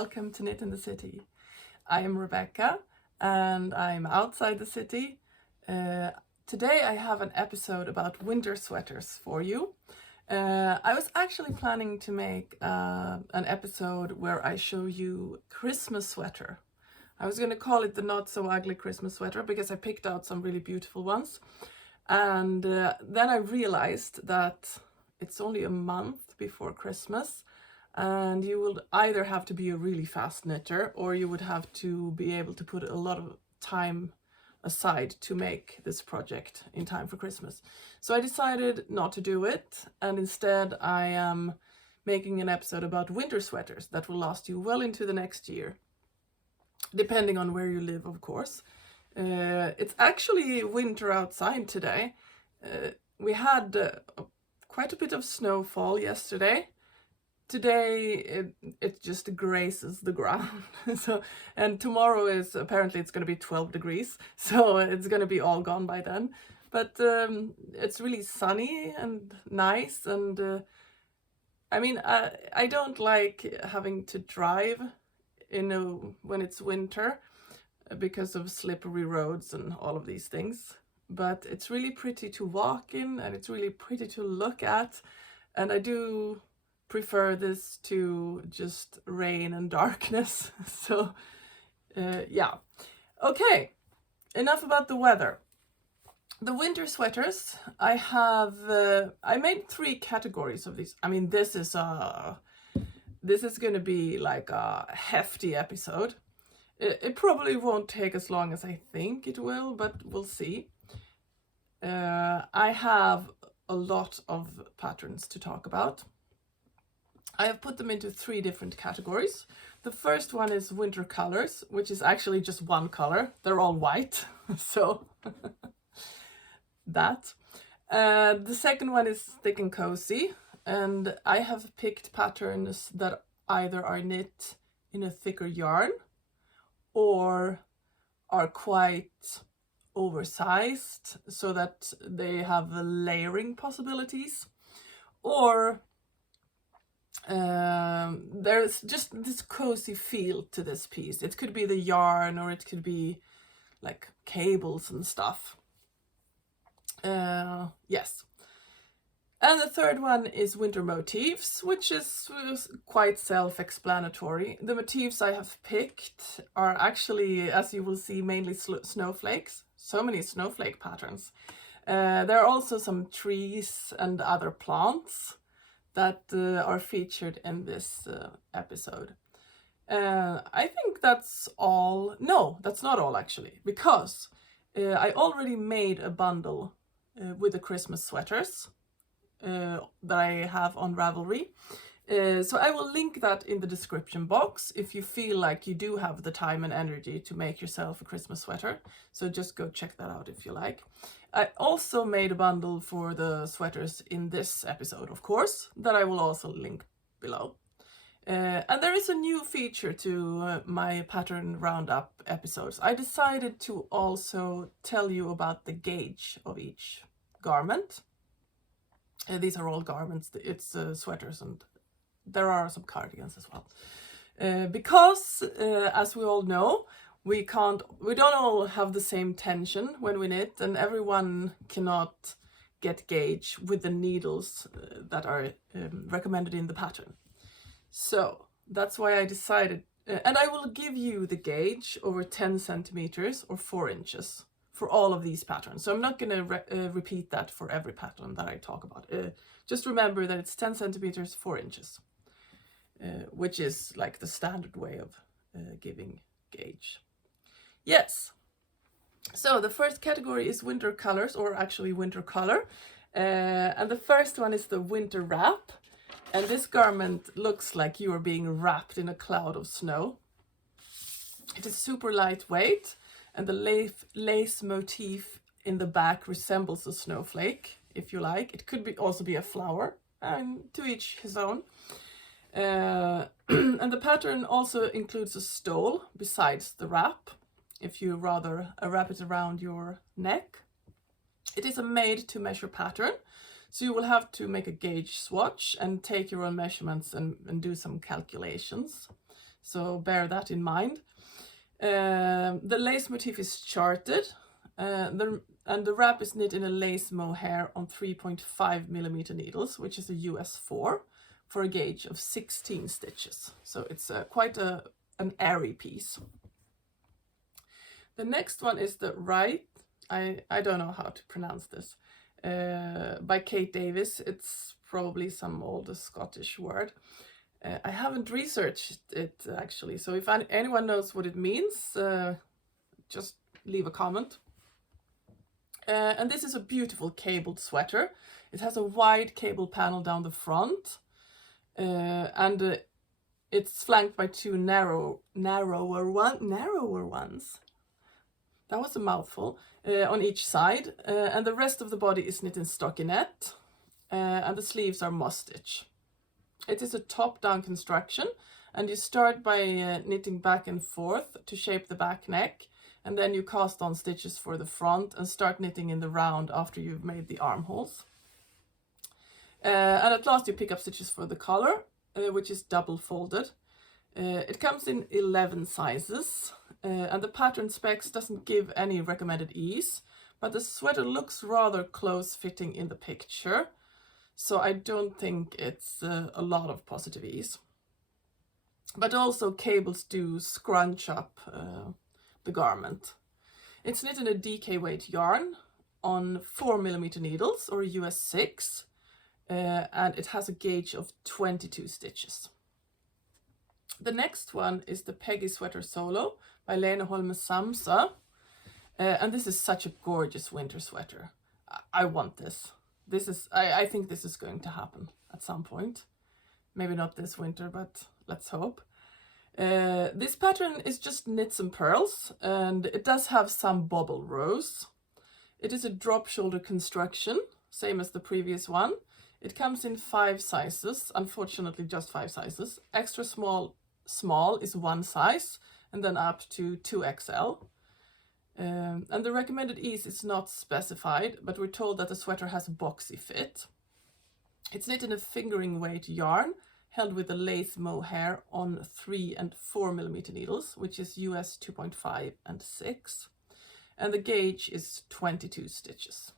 welcome to Knit in the City. I am Rebecca and I'm outside the city. Today I have an episode about winter sweaters for you. I was actually planning to make an episode where I show you Christmas sweater. I was going to call it the not so ugly Christmas sweater because I picked out some really beautiful ones. And then I realized that it's only a month before Christmas. And you will either have to be a really fast knitter or you would have to be able to put a lot of time aside to make this project in time for Christmas. So I decided not to do it, and instead I am making an episode about winter sweaters that will last you well into the next year, depending on where you live, of course. It's actually winter outside today. We had quite a bit of snowfall yesterday. Today it just grazes the ground. And tomorrow is apparently it's going to be 12 degrees, so it's going to be all gone by then. But it's really sunny and nice, and I mean I don't like having to drive when it's winter because of slippery roads and all of these things. But it's really pretty to walk in and it's really pretty to look at, and I do prefer this to just rain and darkness. So yeah, okay, enough about the weather. The winter sweaters, I made 3 categories of these. I mean, this is going to be like a hefty episode. It probably won't take as long as I think it will, but we'll see. I have a lot of patterns to talk about. I have put them into 3 different categories. The first one is winter colors, which is actually just one color. They're all white, so that. The second one is thick and cozy, and I have picked patterns that either are knit in a thicker yarn or are quite oversized so that they have layering possibilities, or there's just this cozy feel to this piece. It could be the yarn or it could be like cables and stuff. Yes. And the third one is winter motifs, which is quite self-explanatory. The motifs I have picked are actually, as you will see, mainly snowflakes. So many snowflake patterns. There are also some trees and other plants that are featured in this episode. I think that's all. No, that's not all actually, because I already made a bundle with the Christmas sweaters that I have on Ravelry. So I will link that in the description box if you feel like you do have the time and energy to make yourself a Christmas sweater. So just go check that out if you like. I also made a bundle for the sweaters in this episode, of course, that I will also link below. And there is a new feature to my pattern roundup episodes. I decided to also tell you about the gauge of each garment. These are all garments, it's sweaters, and there are some cardigans as well. Because, as we all know, we don't all have the same tension when we knit, and everyone cannot get gauge with the needles that are recommended in the pattern. So that's why I decided, and I will give you the gauge over 10 centimeters or 4 inches for all of these patterns. So I'm not going to repeat that for every pattern that I talk about. Just remember that it's 10 centimeters, 4 inches, which is like the standard way of giving gauge. Yes. So the first category is winter colors, or actually winter color. And the first one is the winter wrap. And this garment looks like you are being wrapped in a cloud of snow. It is super lightweight, and the lace motif in the back resembles a snowflake, if you like. It could also be a flower, and to each his own. And the pattern also includes a stole besides the wrap, if you rather wrap it around your neck. It is a made to measure pattern, so you will have to make a gauge swatch and take your own measurements and do some calculations. so bear that in mind. The lace motif is charted, and the wrap is knit in a lace mohair on 3.5mm needles, which is a US 4, for a gauge of 16 stitches. So it's quite an airy piece. The next one is the rine. I don't know how to pronounce this. By Kate Davis. It's probably some old Scottish word. I haven't researched it actually, so if anyone knows what it means, just leave a comment. And this is a beautiful cabled sweater. It has a wide cable panel down the front, and it's flanked by two narrower ones. That was a mouthful. On each side, and the rest of the body is knit in stockinette, and the sleeves are moss stitch. It is a top-down construction, and you start by knitting back and forth to shape the back neck, and then you cast on stitches for the front and start knitting in the round after you've made the armholes. And at last you pick up stitches for the collar, which is double folded. It comes in 11 sizes, and the pattern specs doesn't give any recommended ease, but the sweater looks rather close fitting in the picture, so I don't think it's a lot of positive ease. But also cables do scrunch up the garment. It's knit in a DK weight yarn on 4mm needles, or US 6, and it has a gauge of 22 stitches. The next one is the Peggy Sweater Solo by Lena Holme Samsa, and this is such a gorgeous winter sweater. I want this. I think this is going to happen at some point. Maybe not this winter, but let's hope. This pattern is just knits and purls, and it does have some bobble rows. It is a drop shoulder construction, same as the previous one. It comes in 5 sizes, unfortunately just 5 sizes. Extra small is 1 size, and then up to 2XL. And the recommended ease is not specified, but we're told that the sweater has a boxy fit. It's knit in a fingering weight yarn, held with a lace mohair on 3 and 4mm needles, which is US 2.5 and 6. And the gauge is 22 stitches.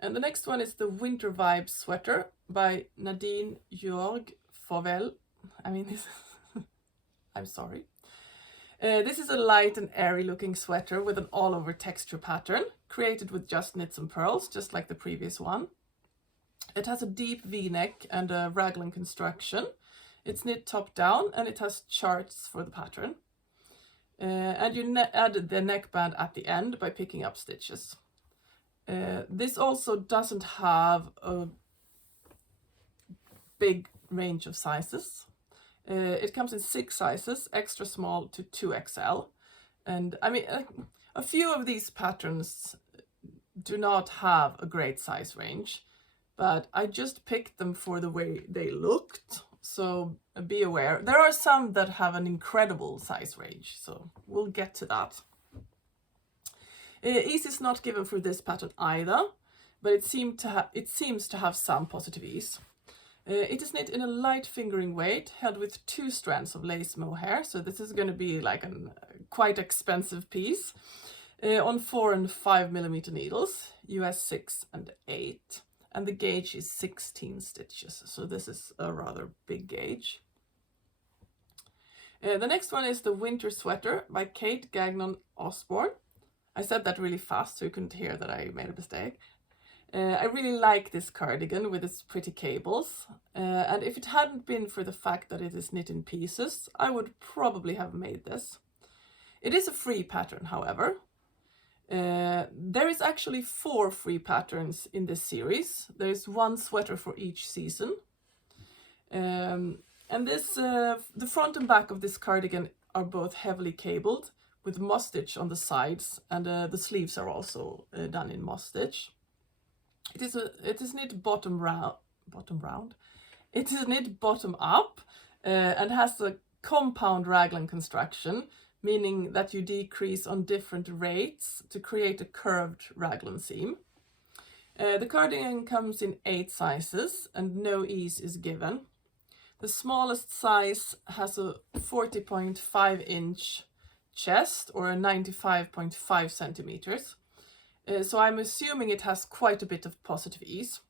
And the next one is the Winter Vibes Sweater by Nadine Jorg Fauvel. I'm sorry. This is a light and airy looking sweater with an all-over texture pattern, created with just knits and purls, just like the previous one. It has a deep V-neck and a raglan construction. It's knit top down, and it has charts for the pattern. And you add the neckband at the end by picking up stitches. This also doesn't have a big range of sizes. It comes in 6 sizes, extra small to 2XL. And a few of these patterns do not have a great size range, but I just picked them for the way they looked, so be aware. There are some that have an incredible size range, so we'll get to that. Ease is not given for this pattern either, but it seems to have some positive ease. It is knit in a light fingering weight, held with 2 strands of lace mohair, so this is going to be like a quite expensive piece, on 4 and 5mm needles, US 6 and 8, and the gauge is 16 stitches, so this is a rather big gauge. The next one is the Winter Sweater by Kate Gagnon Osborne. I said that really fast so you couldn't hear that I made a mistake. I really like this cardigan with its pretty cables, and if it hadn't been for the fact that it is knit in pieces, I would probably have made this. It is a free pattern, however. There is actually 4 free patterns in this series. There is 1 sweater for each season. And the front and back of this cardigan are both heavily cabled with moss stitch on the sides, and the sleeves are also done in moss stitch. It is knit bottom round. It is knit bottom up and has a compound raglan construction, meaning that you decrease on different rates to create a curved raglan seam. The cardigan comes in 8 sizes and no ease is given. The smallest size has a 40.5 inch chest or a 95.5 centimeters. So I'm assuming it has quite a bit of positive ease.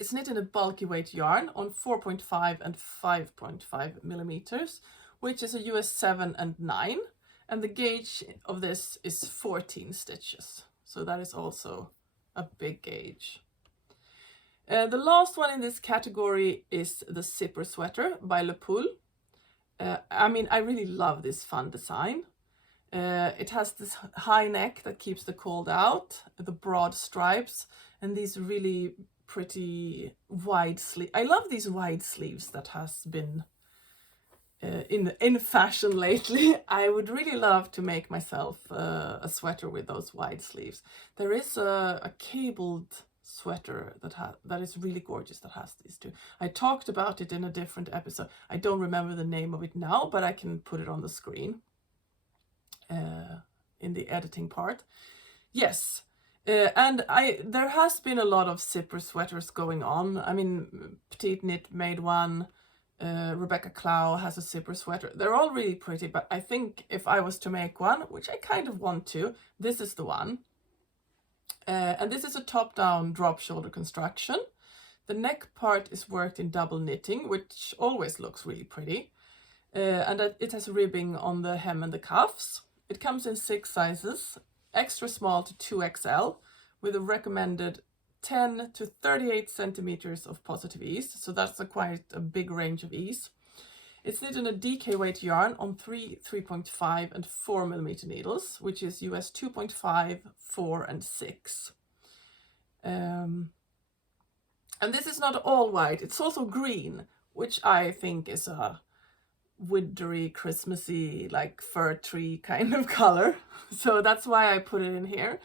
It's knit in a bulky weight yarn on 4.5 and 5.5 millimeters, which is a US 7 and 9. And the gauge of this is 14 stitches. So that is also a big gauge. The last one in this category is the zipper sweater by Le Poule. I mean, I really love this fun design. It has this high neck that keeps the cold out, the broad stripes, and these really pretty wide sleeves. I love these wide sleeves that has been in fashion lately. I would really love to make myself a sweater with those wide sleeves. There is a cabled sweater that is really gorgeous that has these two. I talked about it in a different episode. I don't remember the name of it now, but I can put it on the screen in the editing part. Yes. And there has been a lot of zipper sweaters going on. I mean, Petite Knit made one. Rebecca Clow has a zipper sweater. They're all really pretty, but I think if I was to make one, which I kind of want to, this is the one. And this is a top-down drop shoulder construction. The neck part is worked in double knitting, which always looks really pretty. And it has ribbing on the hem and the cuffs. It comes in 6 sizes, extra small to 2XL, with a recommended 10 to 38 centimeters of positive ease. So that's quite a big range of ease. It's knit in a DK weight yarn on 3, 3.5 and 4 millimeter needles, which is US 2.5, 4 and 6. And this is not all white, it's also green, which I think is a wintry, Christmassy, like fir tree kind of color. So that's why I put it in here.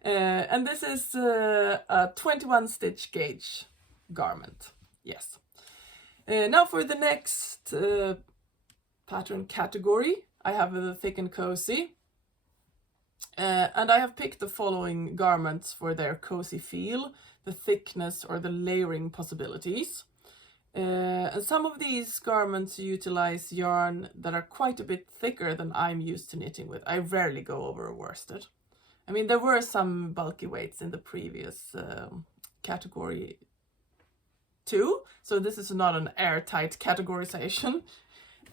And this is a 21 stitch gauge garment. Yes. Now for the next pattern category, I have the thick and cozy. And I have picked the following garments for their cozy feel, the thickness or the layering possibilities. And some of these garments utilize yarn that are quite a bit thicker than I'm used to knitting with. I rarely go over a worsted. I mean, there were some bulky weights in the previous category too, so this is not an airtight categorization.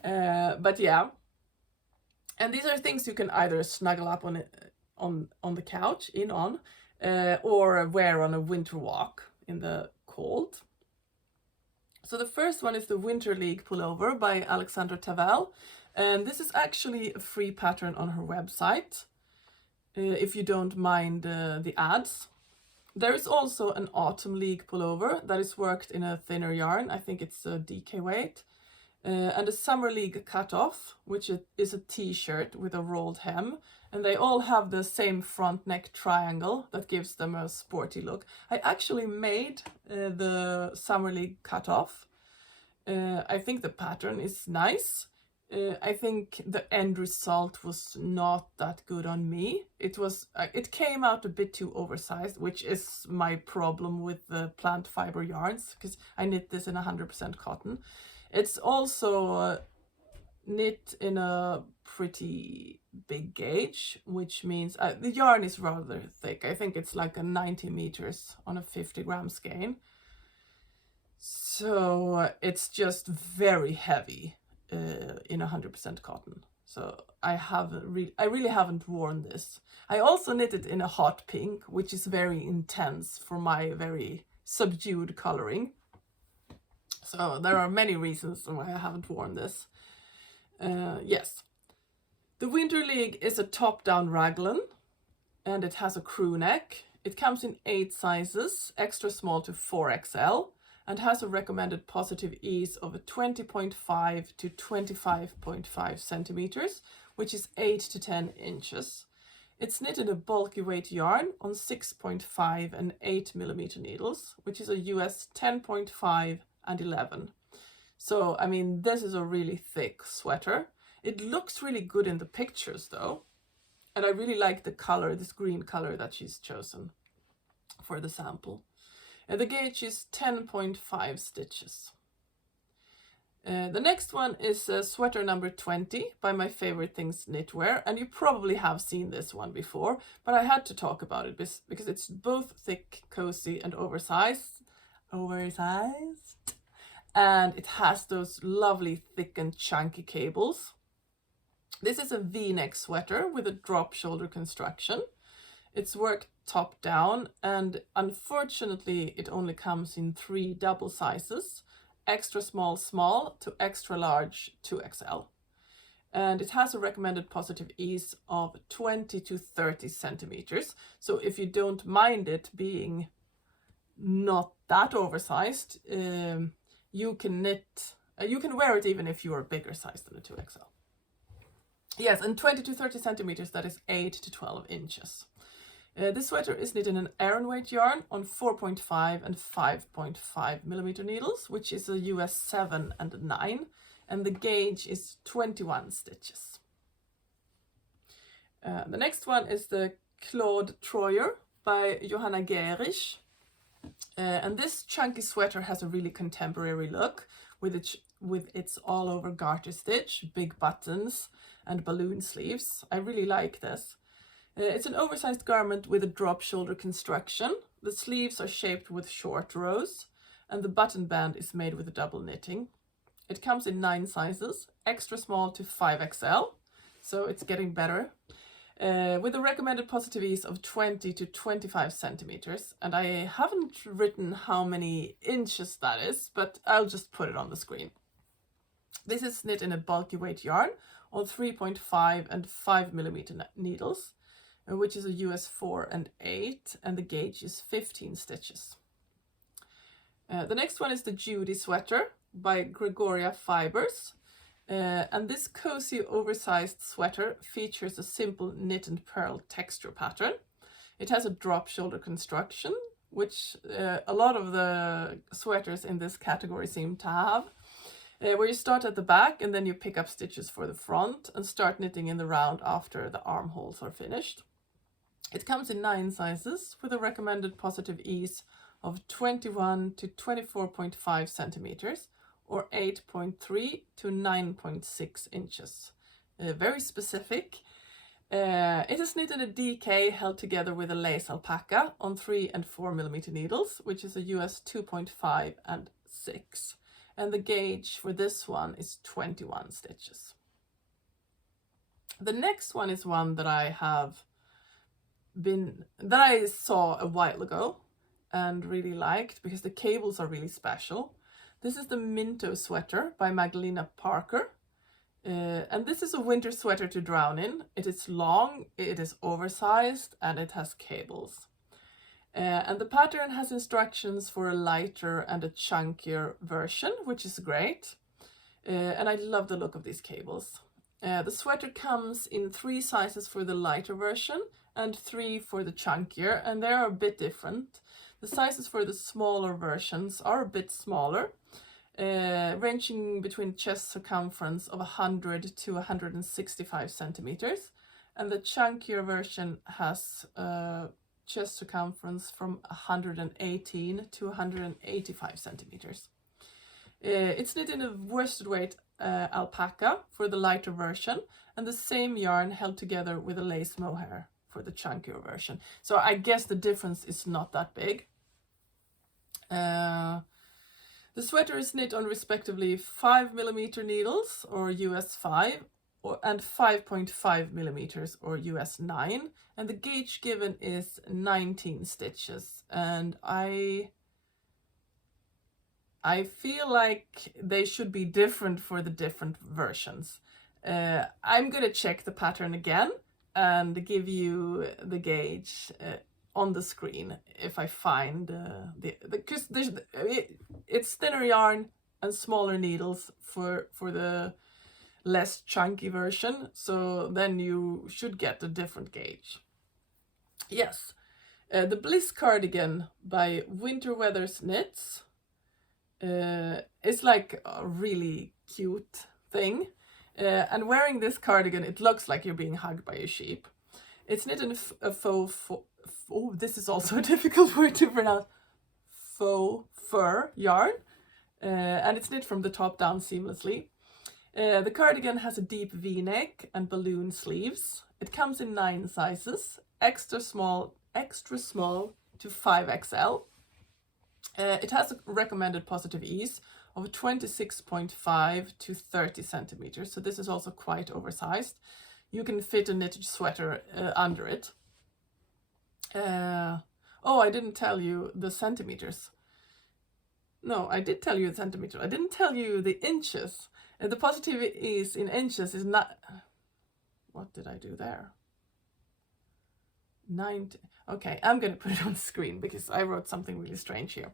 But yeah. And these are things you can either snuggle up on the couch, or wear on a winter walk in the cold. So the first one is the Winter League pullover by Alexandra Tavel. And this is actually a free pattern on her website, if you don't mind the ads. There is also an Autumn League pullover that is worked in a thinner yarn. I think it's a DK weight. And a Summer League cutoff, which is a t-shirt with a rolled hem. And they all have the same front neck triangle that gives them a sporty look. I actually made the Summer League cutoff. I think the pattern is nice. I think the end result was not that good on me. It came out a bit too oversized, which is my problem with the plant fiber yarns, because I knit this in 100% cotton. It's also knit in a pretty big gauge, which means the yarn is rather thick. I think it's like a 90 meters on a 50 gram skein. So it's just very heavy in 100% cotton. So I really haven't worn this. I also knit it in a hot pink, which is very intense for my very subdued coloring. So there are many reasons why I haven't worn this. Yes. The Winter League is a top-down raglan, and it has a crew neck. It comes in 8 sizes, extra small to 4XL, and has a recommended positive ease of 20.5 to 25.5 centimeters, which is 8 to 10 inches. It's knit in a bulky weight yarn on 6.5 and 8 millimeter needles, which is a US 10.5 and 11. So, I mean, this is a really thick sweater. It looks really good in the pictures though. And I really like the color, this green color that she's chosen for the sample. And the gauge is 10.5 stitches. The next one is sweater number 20 by My Favorite Things Knitwear, and you probably have seen this one before, but I had to talk about it because it's both thick, cozy, and oversized, and it has those lovely thick and chunky cables. This is a V-neck sweater with a drop shoulder construction. It's worked top down, and unfortunately it only comes in 3 double sizes: extra small small to extra large 2XL. And it has a recommended positive ease of 20 to 30 centimeters. So if you don't mind it being not that oversized, you can wear it even if you are a bigger size than a 2XL. Yes, and 20 to 30 centimeters, that is 8 to 12 inches. This sweater is knit in an Aran weight yarn on 4.5 and 5.5 millimeter needles, which is a US 7 and 9, and the gauge is 21 stitches. The next one is the Claude Troyer by Johanna Gerich. And this chunky sweater has a really contemporary look with its all-over garter stitch, big buttons, and balloon sleeves. I really like this. It's an oversized garment with a drop shoulder construction. The sleeves are shaped with short rows, and the button band is made with double knitting. It comes in 9 sizes, extra small to 5XL, so it's getting better, with a recommended positive ease of 20 to 25 centimeters. And I haven't written how many inches that is, but I'll just put it on the screen. This is knit in a bulky weight yarn on 3.5 and 5 millimeter needles, which is a US 4 and 8, and the gauge is 15 stitches. The next one is the Judy sweater by Gregoria Fibers. And this cozy oversized sweater features a simple knit and purl texture pattern. It has a drop shoulder construction, which a lot of the sweaters in this category seem to have, where you start at the back and then you pick up stitches for the front and start knitting in the round after the armholes are finished. It comes in 9 sizes with a recommended positive ease of 21 to 24.5 centimeters or 8.3 to 9.6 inches. Very specific. It is knit in a DK held together with a lace alpaca on 3 and 4 millimeter needles, which is a US 2.5 and 6. And the gauge for this one is 21 stitches. The next one is one that I saw a while ago and really liked because the cables are really special. This is the Minto sweater by Magdalena Parker. And this is a winter sweater to drown in. It is long, it is oversized, and it has cables. And the pattern has instructions for a lighter and a chunkier version, which is great. And I love the look of these cables. The sweater comes in 3 sizes for the lighter version and 3 for the chunkier, and they are a bit different. The sizes for the smaller versions are a bit smaller, ranging between chest circumference of 100 to 165 centimeters, and the chunkier version has chest circumference from 118 to 185 centimeters. It's knit in a worsted weight alpaca for the lighter version, and the same yarn held together with a lace mohair for the chunkier version. So I guess the difference is not that big. The sweater is knit on respectively 5 millimeter needles or US 5 and 5.5 millimeters or US 9, and the gauge given is 19 stitches. And I feel like they should be different for the different versions. I'm gonna check the pattern again and give you the gauge on the screen if I find because it's thinner yarn and smaller needles for the less chunky version, so then you should get a different gauge. Yes, the Bliss cardigan by Winter Weathers Knits. It's like a really cute thing. And wearing this cardigan, it looks like you're being hugged by a sheep. It's knit in a this is also a difficult word to pronounce, faux fur yarn. and it's knit from the top down seamlessly. The cardigan has a deep V-neck and balloon sleeves. It comes in 9 sizes, extra small to 5XL. It has a recommended positive ease of 26.5 to 30 centimeters, so this is also quite oversized. You can fit a knitted sweater under it. Oh, I didn't tell you the centimeters. No, I did tell you the centimeter. I didn't tell you the inches. The positive ease in inches is not... What did I do there? 90. Okay, I'm going to put it on the screen because I wrote something really strange here.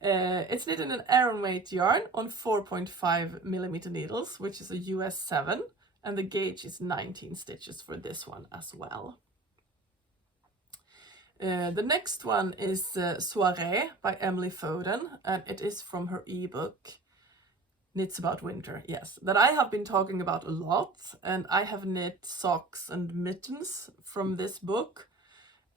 It's knit in an Aran weight yarn on 4.5 millimeter needles, which is a US 7, and the gauge is 19 stitches for this one as well. The next one is Suare by Emily Foden, and it is from her ebook Knits About Winter, yes, that I have been talking about a lot, and I have knit socks and mittens from this book.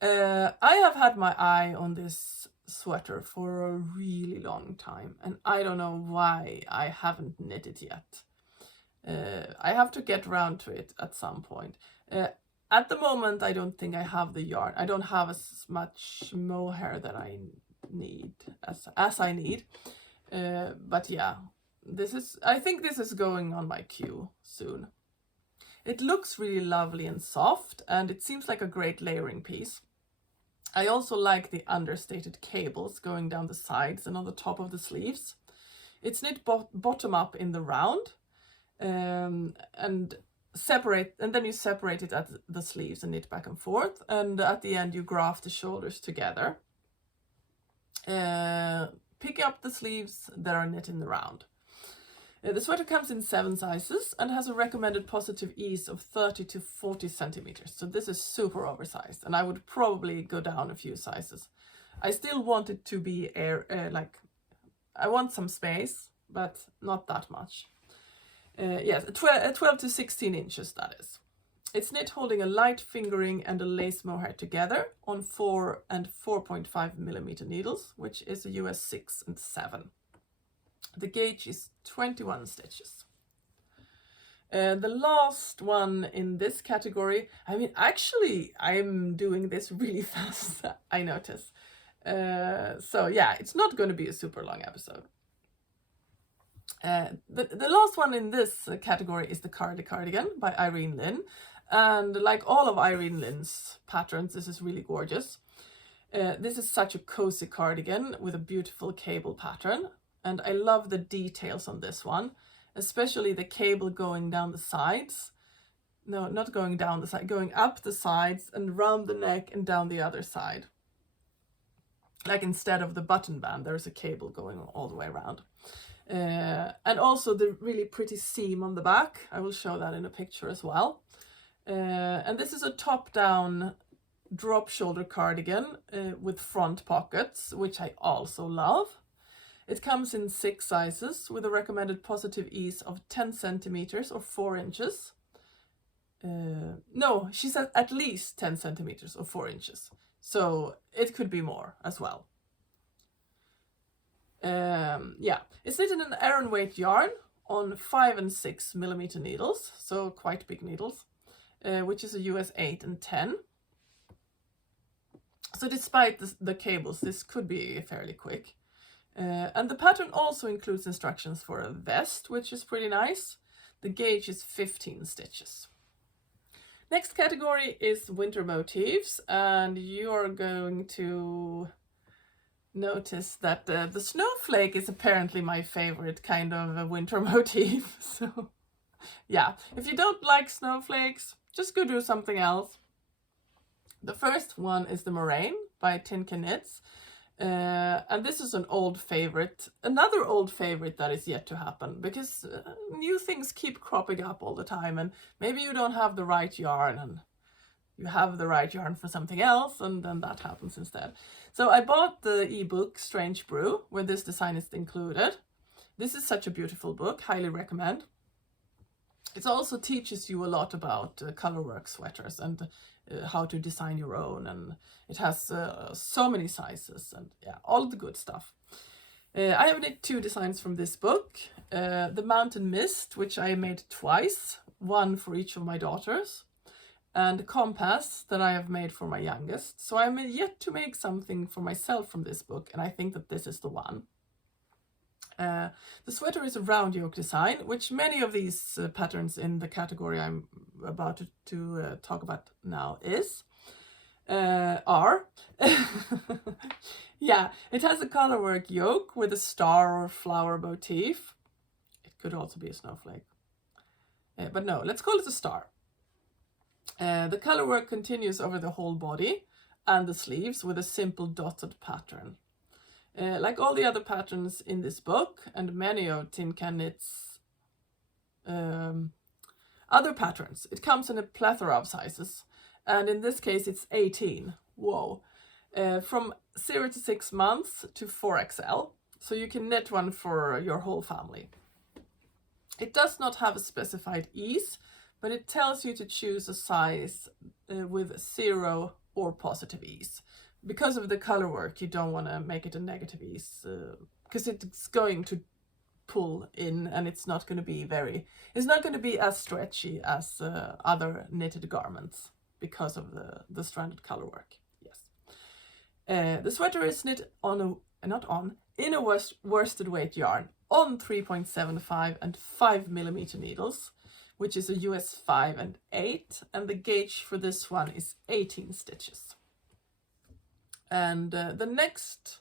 I have had my eye on this sweater for a really long time, and I don't know why I haven't knit it yet. I have to get around to it at some point. At the moment, I don't think I have the yarn. I don't have as much mohair that I need as I need. But yeah, I think this is going on my queue soon. It looks really lovely and soft, and it seems like a great layering piece. I also like the understated cables going down the sides and on the top of the sleeves. It's knit bottom up in the round, and then you separate it at the sleeves and knit back and forth, and at the end you graft the shoulders together. Pick up the sleeves that are knit in the round. The sweater comes in 7 sizes and has a recommended positive ease of 30 to 40 centimeters. So this is super oversized, and I would probably go down a few sizes. I still want it to be I want some space, but not that much. Yes, 12 to 16 inches, that is. It's knit holding a light fingering and a lace mohair together on 4 and 4.5 millimeter needles, which is a US 6 and 7. The gauge is 21 stitches. The last one in this category, I mean, actually, I'm doing this really fast, I notice. So yeah, it's not going to be a super long episode. The last one in this category is the cardigan by Irene Lynn. And like all of Irene Lynn's patterns, this is really gorgeous. This is such a cozy cardigan with a beautiful cable pattern. And I love the details on this one, especially the cable going down the sides. No, not going down the side, going up the sides and round the neck and down the other side. Like instead of the button band, there's a cable going all the way around. And also the really pretty seam on the back. I will show that in a picture as well. And this is a top-down drop shoulder cardigan with front pockets, which I also love. It comes in 6 sizes with a recommended positive ease of 10 centimeters or 4 inches. No, she said at least 10 centimeters or 4 inches. So it could be more as well. Yeah, it's knit in an Aran weight yarn on 5 and 6 millimeter needles, so quite big needles, which is a US 8 and 10. So despite the cables, this could be fairly quick. And the pattern also includes instructions for a vest, which is pretty nice. The gauge is 15 stitches. Next category is winter motifs, and you are going to notice that the snowflake is apparently my favorite kind of a winter motif. So yeah, if you don't like snowflakes, just go do something else. The first one is the Moraine by Tinka Knits. And this is an old favorite, another old favorite that is yet to happen, because new things keep cropping up all the time, and maybe you don't have the right yarn and you have the right yarn for something else, and then that happens instead. So I bought the ebook Strange Brew, where this design is included. This is such a beautiful book, highly recommend. It also teaches you a lot about colorwork sweaters and how to design your own, and it has so many sizes and yeah, all the good stuff. I have knit 2 designs from this book. The Mountain Mist, which I made twice, one for each of my daughters, and the Compass that I have made for my youngest. So I'm yet to make something for myself from this book, and I think that this is the one. The sweater is a round yoke design, which many of these patterns in the category I'm about to talk about now are. Yeah, it has a colorwork yoke with a star or flower motif. It could also be a snowflake. But no, let's call it a star. The colorwork continues over the whole body and the sleeves with a simple dotted pattern. Like all the other patterns in this book and many of Tin Can Knit's other patterns, it comes in a plethora of sizes, and in this case it's 18. Whoa. From 0 to 6 months to 4XL, so you can knit one for your whole family. It does not have a specified ease, but it tells you to choose a size with 0 or positive ease. Because of the color work, you don't want to make it a negative ease, because it's going to pull in, and it's not going to be as stretchy as other knitted garments because of the stranded color work. Yes. The sweater is knit in a worsted weight yarn on 3.75 and 5mm needles, which is a US 5 and 8, and the gauge for this one is 18 stitches. And the next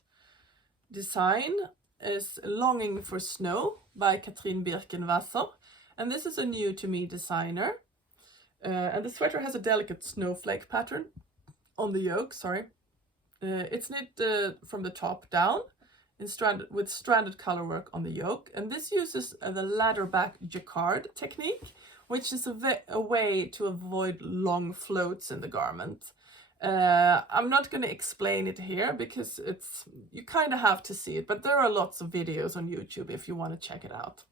design is Longing for Snow by Katrin Birkenwasser, and this is a new to me designer. And the sweater has a delicate snowflake pattern on the yoke, it's knit from the top down with stranded color work on the yoke, and this uses the ladder back jacquard technique, which is a way to avoid long floats in the garment. I'm not going to explain it here because you kind of have to see it, but there are lots of videos on YouTube if you want to check it out.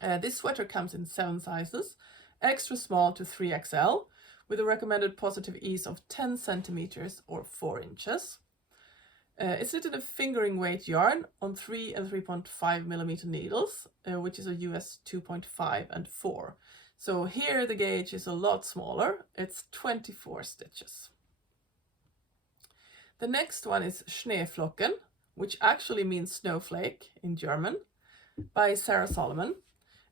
This sweater comes in 7 sizes, extra small to 3XL, with a recommended positive ease of 10 centimeters or 4 inches. It's knit in a fingering weight yarn on 3 and 3.5mm needles, which is a US 2.5 and 4. So here the gauge is a lot smaller, it's 24 stitches. The next one is Schne flocken, which actually means snowflake in German, by Sarah Solomon.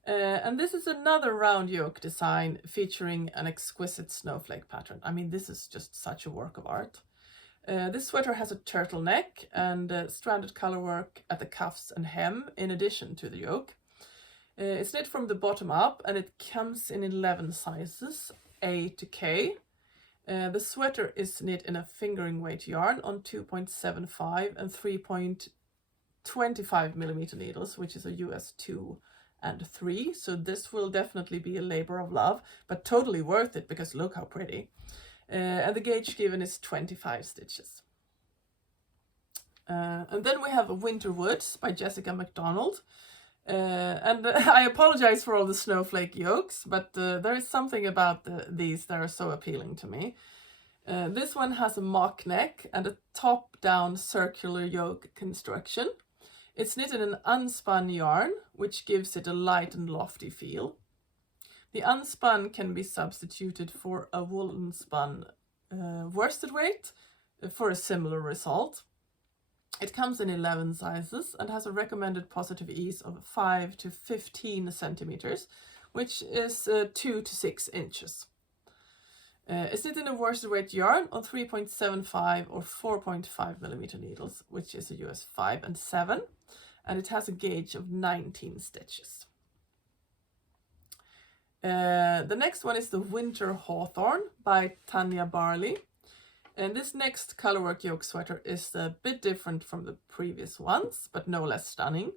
And this is another round yoke design featuring an exquisite snowflake pattern. I mean, this is just such a work of art. This sweater has a turtleneck and stranded color work at the cuffs and hem in addition to the yoke. It's knit from the bottom up, and it comes in 11 sizes, A to K. The sweater is knit in a fingering weight yarn on 2.75 and 3.25mm needles, which is a US 2 and 3. So this will definitely be a labor of love, but totally worth it because look how pretty. And the gauge given is 25 stitches. And then we have Winter Woods by Jessica McDonald. And I apologize for all the snowflake yokes, but there is something about these that are so appealing to me. This one has a mock neck and a top-down circular yoke construction. It's knit in an unspun yarn, which gives it a light and lofty feel. The unspun can be substituted for a woolen spun worsted weight for a similar result. It comes in 11 sizes and has a recommended positive ease of 5 to 15 centimeters, which is 2 to 6 inches. It's knit in a worsted weight yarn on 3.75 or 4.5mm needles, which is a US 5 and 7, and it has a gauge of 19 stitches. The next one is the Winter Hawthorn by Tanya Barley. And this next colorwork yoke sweater is a bit different from the previous ones, but no less stunning.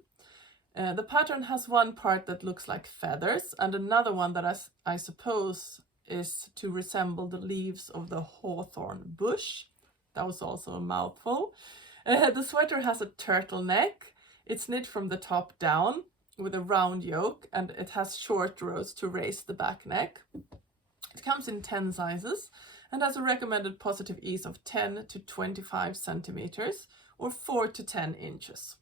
The pattern has one part that looks like feathers and another one that I suppose is to resemble the leaves of the hawthorn bush. That was also a mouthful. The sweater has a turtleneck. It's knit from the top down with a round yoke, and it has short rows to raise the back neck. It comes in 10 sizes and has a recommended positive ease of 10 to 25 centimeters or 4 to 10 inches.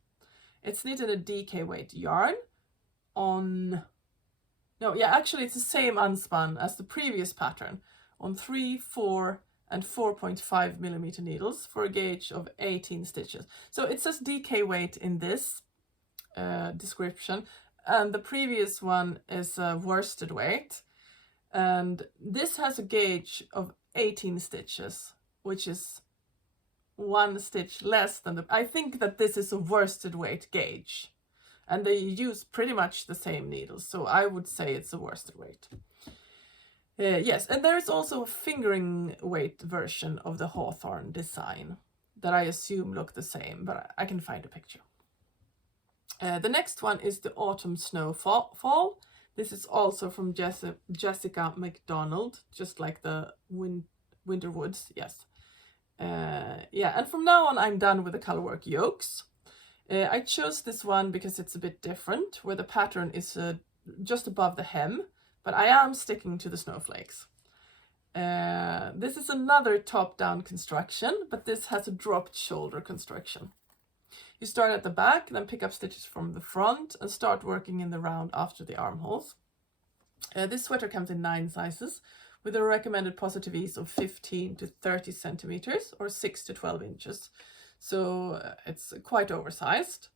It's knit in a DK weight yarn on, no, yeah, actually it's the same unspun as the previous pattern on 3, 4, and 4.5 millimeter needles for a gauge of 18 stitches. So it says DK weight in this description, and the previous one is worsted weight, and this has a gauge of 18 stitches, which is 1 stitch less than the, I think that this is a worsted weight gauge, and they use pretty much the same needles, so I would say it's a worsted weight. Yes, and there is also a fingering weight version of the hawthorn design that I assume look the same, but I can find a picture. The next one is the autumn snowfall. This is also from Jessica McDonald, just like the winter woods, yes. Yeah, and from now on I'm done with the colorwork yokes. I chose this one because it's a bit different, where the pattern is just above the hem, but I am sticking to the snowflakes. This is another top-down construction, but this has a dropped shoulder construction. You start at the back, then pick up stitches from the front and start working in the round after the armholes. This sweater comes in 9 sizes with a recommended positive ease of 15 to 30 centimeters or 6 to 12 inches. So it's quite oversized.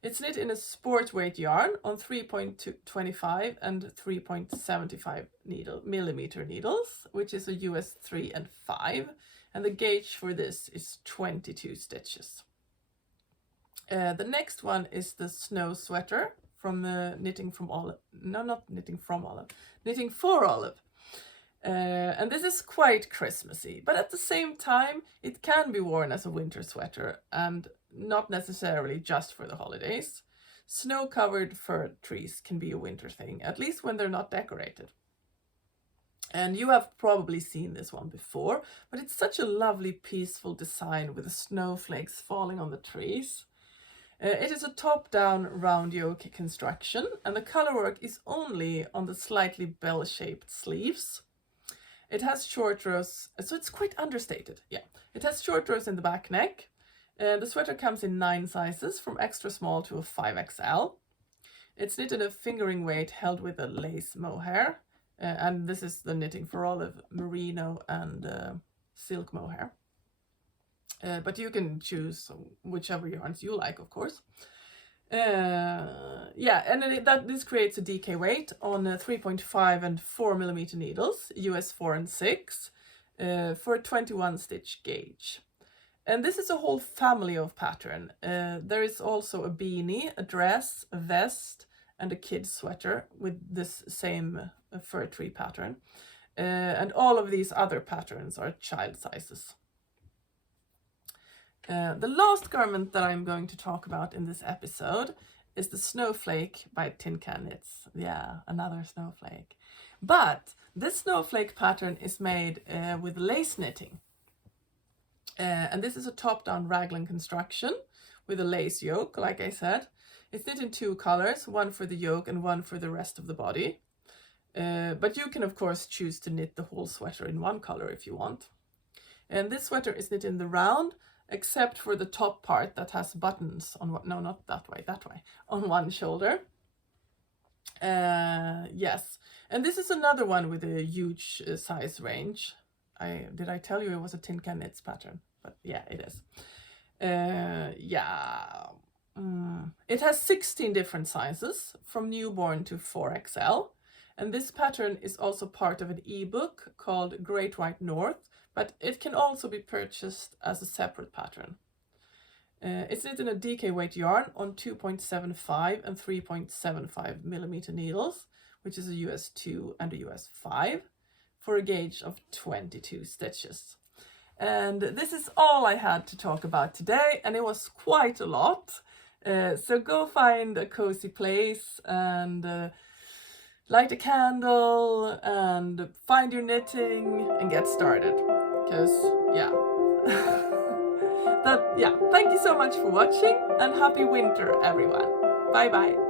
It's knit in a sport weight yarn on 3.25 and 3.75 millimeter needles, which is a US 3 and 5. And the gauge for this is 22 stitches. The next one is the snow sweater from Knitting from Olive. No, not Knitting from Olive. Knitting for Olive. And this is quite Christmassy, but at the same time, it can be worn as a winter sweater and not necessarily just for the holidays. Snow-covered fir trees can be a winter thing, at least when they're not decorated. And you have probably seen this one before, but it's such a lovely, peaceful design with the snowflakes falling on the trees. It is a top-down round yoke construction, and the colorwork is only on the slightly bell-shaped sleeves. It has short rows, so it's quite understated, yeah. It has short rows in the back neck. The sweater comes in 9 sizes, from extra small to a 5XL. It's knit in a fingering weight held with a lace mohair, and this is the Knitting for Olive merino and silk mohair. But you can choose whichever yarns you like, of course. Yeah, and this creates a DK weight on 3.5 and 4 millimeter needles, US 4 and 6, for a 21 stitch gauge. And this is a whole family of pattern. There is also a beanie, a dress, a vest, and a kid's sweater with this same fir tree pattern. And all of these other patterns are child sizes. The last garment that I'm going to talk about in this episode is the Snowflake by Tin Can Knits. Yeah, another snowflake. But this snowflake pattern is made with lace knitting. And this is a top-down raglan construction with a lace yoke, like I said. It's knit in 2 colors, one for the yoke and one for the rest of the body. But you can, of course, choose to knit the whole sweater in 1 color if you want. And this sweater is knit in the round, except for the top part that has buttons on what, no, not that way, on one shoulder. Yes, and this is another one with a huge size range. Did I tell you it was a Tin Can Knits pattern? But yeah, it is. Yeah, it has 16 different sizes from newborn to 4XL. And this pattern is also part of an ebook called Great White North, but it can also be purchased as a separate pattern. It's knit in a DK weight yarn on 2.75 and 3.75 millimeter needles, which is a US 2 and a US 5, for a gauge of 22 stitches. And this is all I had to talk about today, and it was quite a lot. So go find a cozy place and light a candle and find your knitting and get started. Because, yeah. Thank you so much for watching, and happy winter, everyone. Bye bye.